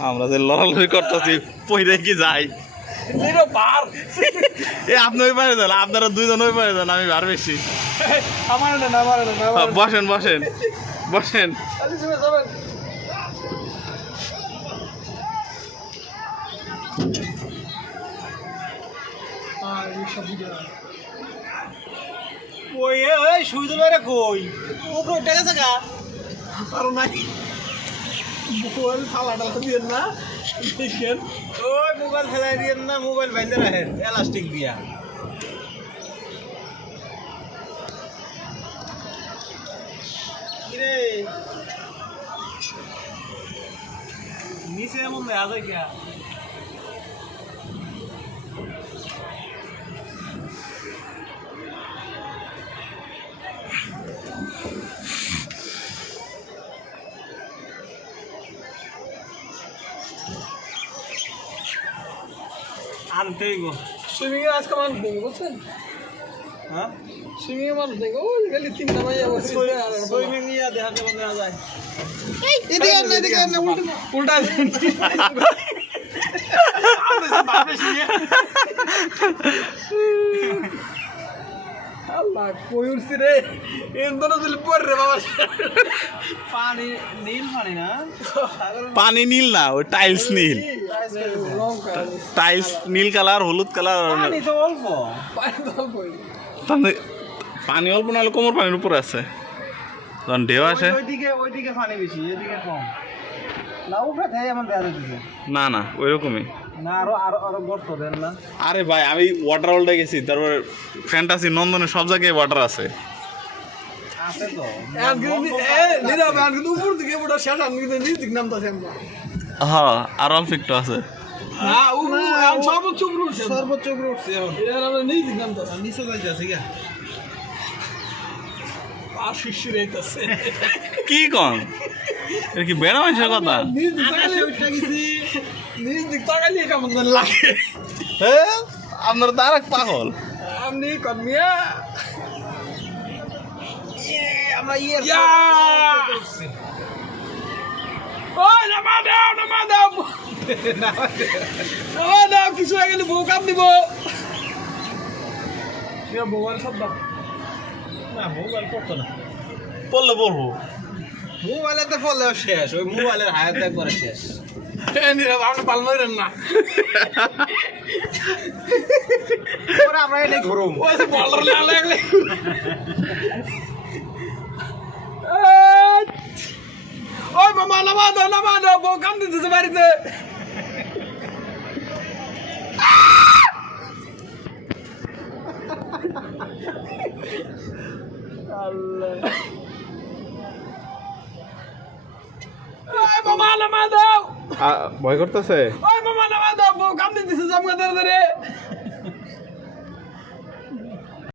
আমরা যে লড়ালড়ি করতেছি পইরে কি যাই? এ আপনি ওই পারে যান আপনারা দুইজন ওই পারে যান আমি আর বেশি। না। বসেন বসেন বসেন। ওই রে কই উপরে উঠে গেছে আরও নাই। মোবাইল ফালা টালা দিয়েন না। দেখেন। ওই মোবাইল ফেলাই দিয়েন না, মোবাইল বাইন্দে রাখেন, এলাস্টিক দিয়া। কিরে? নিচে এমন দেখা যায় কিয়া আনতে হইব সুইমিং এ আজকে মানুষ দেখবে বুঝছেন হ্যাঁ? সুইমিং এ মানুষ দেখবে ওই খালি তিনটা মাইয়া বসে সুইমিং ইয়া দেখা যাবে না যায়। এদিকে আর না এদিকে আর না উল্টা উল্টা আল্লাহ কই রে এন্দর দিলে পর বাবা। পানি নীল পানি না? পানি নীল না ওই টাইলস নীল। টাইলস নীল কালার হলুদ কালার পানি তো অল্প। পানি দল কই পানি অল্প নাহলে কোমর পানির উপরে আছে। যখন ঢেউ আসে। ওইদিকে ওইদিকে পানি বেশি এদিকে কম। না উপরে থেকে আমার দেখা যাচ্ছে না না ওইরকমই। আরও ভাই আমি ওয়াটার ওয়ার্ল্ডে গেছি তারপরে ফ্যান্টাসি নন্দনে সব জায়গায় ওয়াটার আছে। হ্যাঁ আর সর্বোচ্চ সর্বোচ্চ নিচ কি কন? এটা কি বেড়া মানুষের কথা? নিজ দিক তাকালে কেমন যেন লাগে। হ্যাঁ আপনার তো আর এক পাগল। আপনি আমরা ইয়ে ওই নামা দাও নামা দাও। নামা দাও কিছু হয়ে গেলে বউ কাম দিব। মোবাইল সব দাও। না মোবাইল করতো না। বললে বলব মোবাইলে তো শেষ ওই মোবাইলের হায়াত একবারে শেষ। আপনি পাল মারেন না। আমরা এটাই ঘুরুম। বলার লাগলে ওই মামা নামা দাও নামা দাও বউ কাম দিতেছে বাড়িতে। ওই মামা নামা দাও। ভয় করতেছে? ওই মামা নামা দাও কাম দিতেছে জামগা ধরে।